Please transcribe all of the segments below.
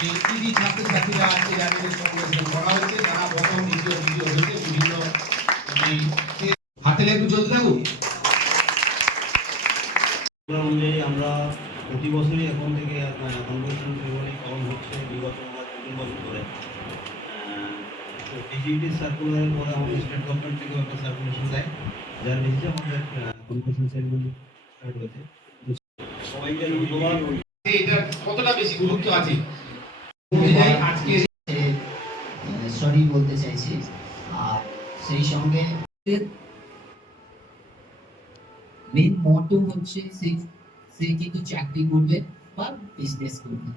যে কৃতি ছাত্রছাত্রীরা আজকে যাদের কংগ্রেশন করা হচ্ছে তারা প্রথম দ্বিতীয় তৃতীয় হতে বিভিন্ন হাতে একটু চলতে থাকুক। অনুযায়ী আমরা প্রতি বছরই এখন থেকে কনভোকেশন সেরেমনি পালন হচ্ছে বিগত 2 বছর ধরে। ডিজিটি সার্কুলারের পরে আমাদের স্টেট গভর্নমেন্ট থেকে একটা সার্কুলেশন দেয়, যার বেসিসে আমাদের কনভোকেশন সেরেমনি স্টার্ট হয়েছে। সবাইকে ধন্যবাদ। এটা কতটা বেশি গুরুত্ব আছে আজকে সরি বলতে চাইছি। আর সেই সঙ্গে মেন মোটো হচ্ছে সে কিন্তু চাকরি করবে বা বিজনেস করবে।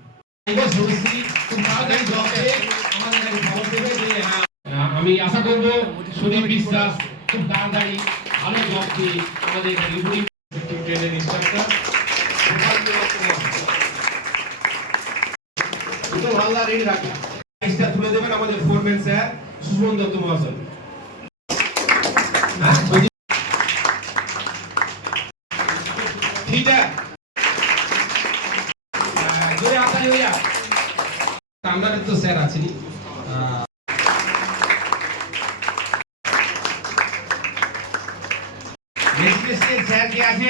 আমি আশা করব সুদীপ বিশ্বাস খুব তাড়াতাড়ি ভালো জব পেয়ে আমাদের ট্রেনের ইনস্ট্রাক্টর হালদার রেডি রাখবেন। তুলে দেবেন আমাদের ফোরম্যান স্যার সুমন দত্ত মহাশয়। ঠিক আছে, জোরে হাততালি হয়ে যাক। আমাদের তো স্যার আছেন। স্যার কে আছে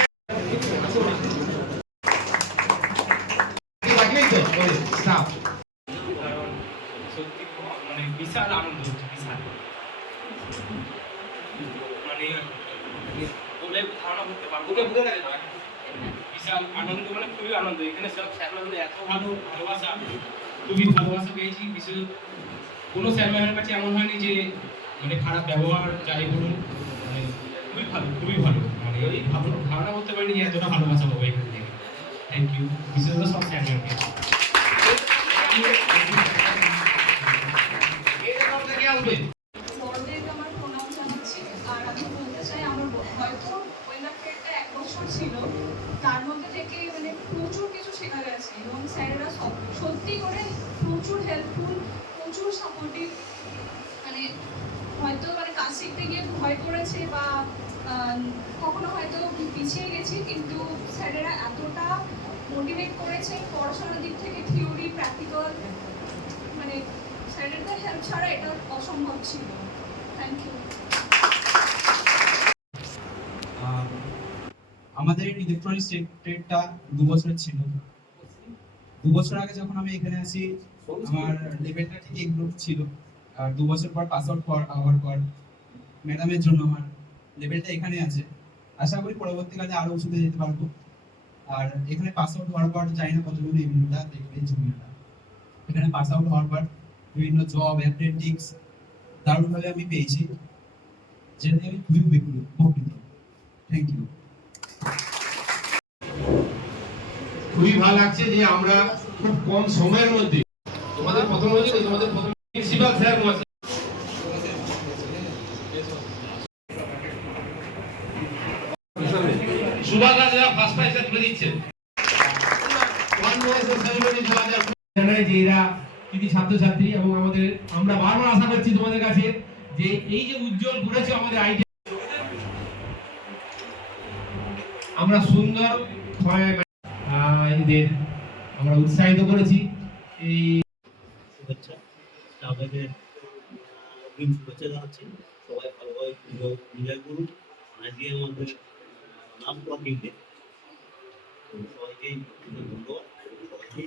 স্টাফ সত্যি মানে বিশাল আনন্দ হচ্ছে, বিশাল মানে বলে ধারণা করতে পারবো না। বিশাল আনন্দ, মানে খুবই আনন্দ। এখানে সব স্যারম্যানদের এত ভালোবাসা, খুবই ভালোবাসা পেয়েছি। বিশেষ কোনো স্যারম্যানের কাছে এমন হয়নি যে মানে খারাপ ব্যবহার যাই বলুন, মানে খুবই ভালো, খুবই ভালো। মানে ওই ধারণা করতে পারিনি যে এতটা ভালোবাসা পাবো এখান থেকে। থ্যাংক ইউ বিশেষত সব স্যারম্যানকে। বড়দেরকে আমার প্রণাম জানাচ্ছি। আর আমি বলতে চাই, আমার হয়তো ওই লাইফটা 1 বছর ছিল, তার মধ্যে থেকে মানে প্রচুর কিছু শেখা গেছে এবং স্যারেরা সত্যি করে প্রচুর হেল্পফুল, প্রচুর সাপোর্টিভ। মানে হয়তো মানে কাজ শিখতে গিয়ে ভয় করেছে বা কখনো হয়তো পিছিয়ে গেছি, কিন্তু স্যারেরা এতটা মোটিভেট করেছে পড়াশোনার দিক থেকে, থিওরি প্র্যাকটিক্যাল, মানে স্যারেদের হেল্প ছাড়া এটা অসম্ভব ছিল। Thank you. আমাদের ইলেকট্রনিক্স ট্রেডটা 2 বছরের ছিল। 2 বছর আগে যখন আমি এখানে আসি আমার লেভেলটা ঠিক এগুলো ছিল, আর 2 বছর পর পাস আউট হওয়ার পর ম্যাডামের জন্য আমার লেভেলটা এখানে আছে। আশা করি পরবর্তীকালে আরো উঁচুতে যেতে পারবো। আর এখানে পাস আউট হওয়ার পর চাই না কতজন এই ভিডিওটা দেখবে, জুনিয়ররা এখানে পাস আউট হওয়ার পর বিভিন্ন জব অ্যাপ্রেন্টিস দারুণভাবে আমি পেয়েছি, যেটা আমি খুবই উপকৃত। Thank you. খুবই ভালো লাগছে যে আমরা খুব কম সময়ের মধ্যে তোমাদের প্রথম হয়েছে, তোমাদের প্রথম প্রিন্সিপাল স্যার মহাশয় সুভাষরা ফার্স্ট প্রাইজ তুলে দিচ্ছেন। জানাই যে এরা কৃতি ছাত্রছাত্রী এবং আমাদের আমরা বারবার আশা করছি তোমাদের কাছে যে এই যে উজ্জ্বল করেছে আমাদের আইডিয়া, আমরা সুন্দর এদের আমরা উৎসাহিত করেছি। এই শুভেচ্ছা স্টাফেদের শুভেচ্ছা জানাচ্ছি। সবাই ভালোভাবে এনজয় করুন। আজকে আমাদের নাম ওয়ার্কিং ডে, সবাইকেই ধন্যবাদ। সবাইকে